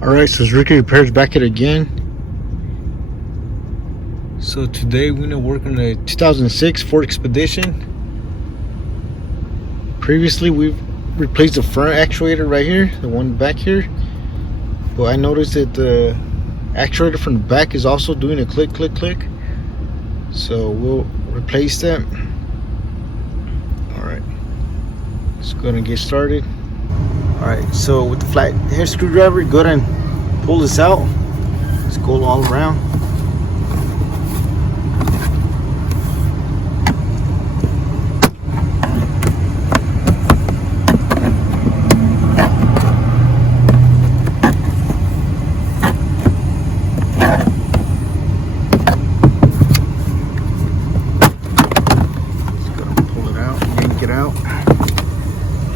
Alright, so it's Ricky Repairs back at it again. So today we're gonna work on the 2006 Ford Expedition. Previously we've replaced the front actuator right here, the one back here. But I noticed that the actuator from the back is also doing a click, click, click. So we'll replace that. Alright, let's go ahead and get started. Alright, so with the flat head screwdriver, go ahead and pull this out. Let's go all around.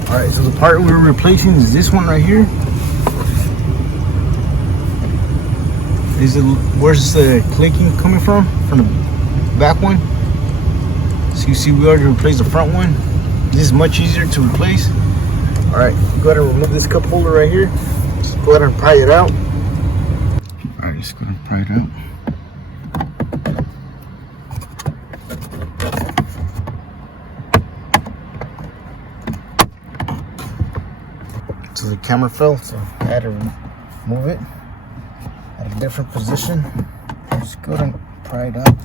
Alright, so the part we're replacing is this one right here. Where's the clicking coming from? From the back one. So you see we already replaced the front one. This is much easier to replace. Alright, go ahead and remove this cup holder right here. Just go ahead and pry it out. Alright, just go ahead and pry it out. So the camera fell, so I had to move it at a different position. Just go ahead and pry it out.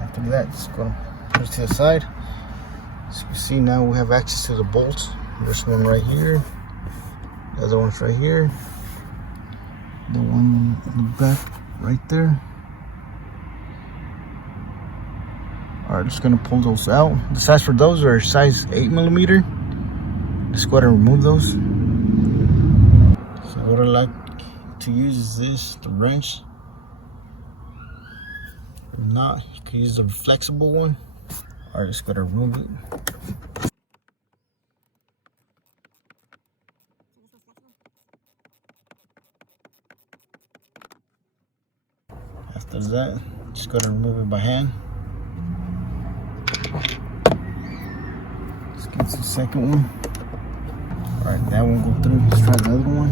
After that, just go ahead and put it to the side. So you can see now we have access to the bolts. There's one right here. The other one's right here. The one in the back right there. Alright, just gonna pull those out. The size for those are size 8mm. Just go ahead and remove those. So what I like to use is this, the wrench. If not, you can use the flexible one. Alright, just go ahead and remove it. After that, just go ahead and remove it by hand. Let's get to the second one. Alright, that won't go through. Let's try the other one.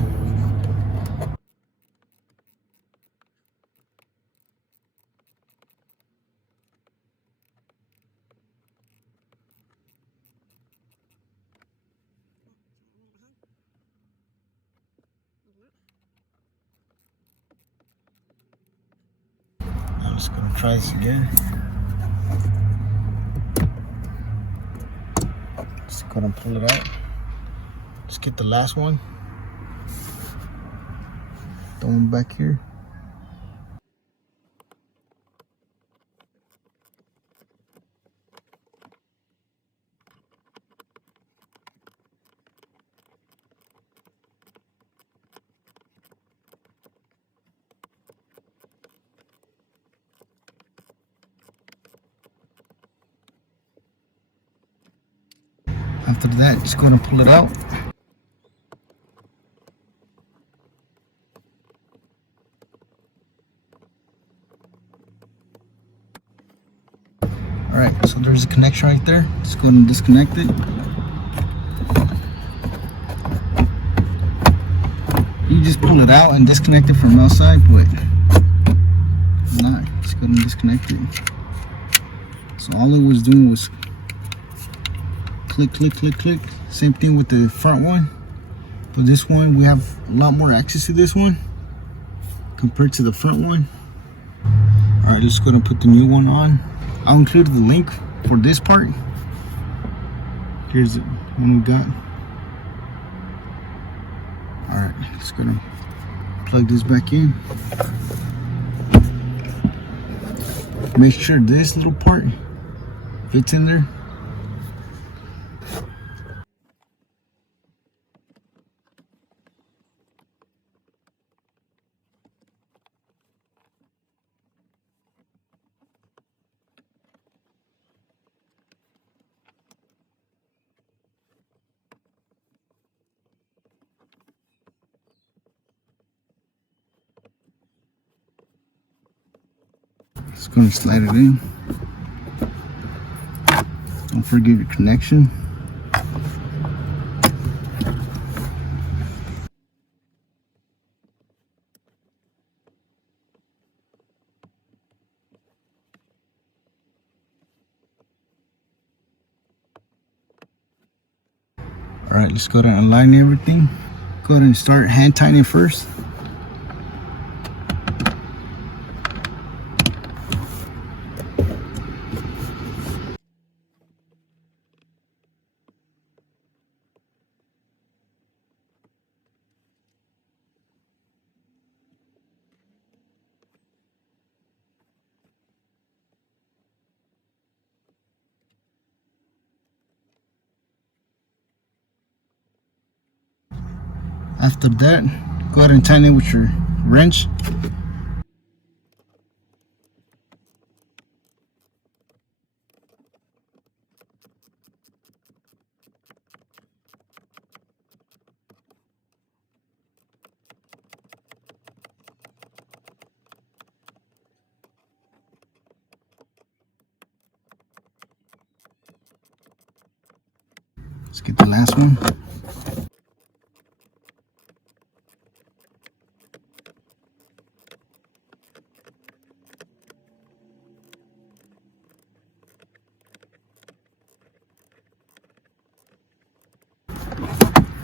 I'm just gonna try this again. Just go ahead and pull it out. Just get the last one. The one back here. After that, just going to pull it out. Alright, so there's a connection right there. Just go ahead and disconnect it. You just pull it out and disconnect it from outside, but if not, just go ahead and disconnect it. So all it was doing was click, click, click, click. Same thing with the front one. But this one, we have a lot more access to this one compared to the front one. Alright, let's go ahead and put the new one on. I'll include the link for this part. Here's the one we got. Alright, let's go ahead and plug this back in. Make sure this little part fits in there. Just going to slide it in. Don't forget your connection. Alright, let's go ahead and align everything. Go ahead and start hand tightening first. After that, go ahead and tighten it with your wrench. Let's get the last one.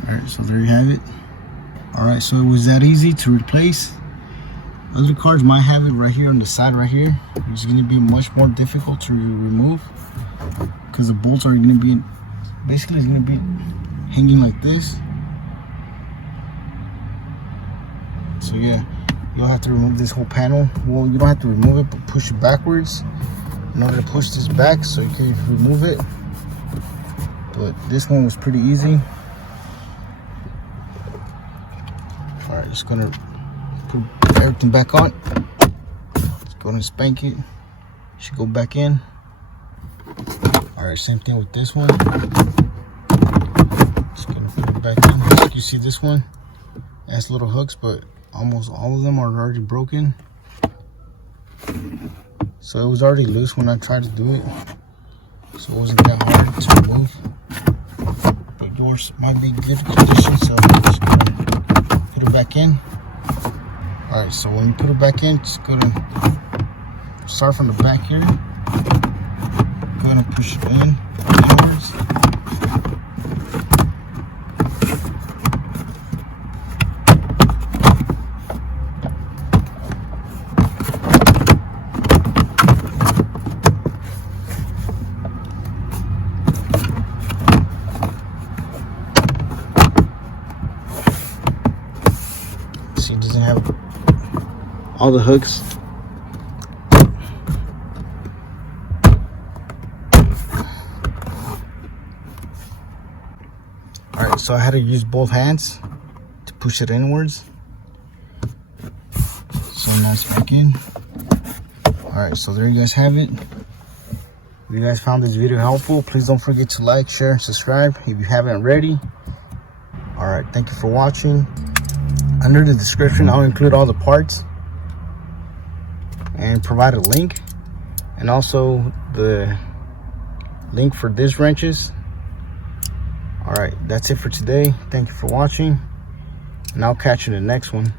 Alright, so there you have it. Alright, so it was that easy to replace. Other cars might have it right here on the side right here. It's going to be much more difficult to remove because the bolts are going to be, basically it's going to be hanging like this. So yeah, you'll have to remove this whole panel. Well, you don't have to remove it, but push it backwards in order to push this back so you can remove it. But this one was pretty easy. Alright, just gonna put everything back on. Let's go and spank it. Should go back in. Alright, same thing with this one. Just gonna put it back in. You see this one? It has little hooks, but almost all of them are already broken. So it was already loose when I tried to do it. So it wasn't that hard to remove. But yours might be in good condition, so I'm just gonna put it back in. Alright, so when you put it back in, just go to start from the back here. Go ahead and push it in downwards. See, it doesn't have all the hooks. Alright, so I had to use both hands to push it inwards. So now it's back in. Alright, so there you guys have it. If you guys found this video helpful, please don't forget to like, share, subscribe if you haven't already. Alright, thank you for watching. Under the description, I'll include all the parts and provide a link, and also the link for these wrenches. All right, that's it for today. Thank you for watching, and I'll catch you in the next one.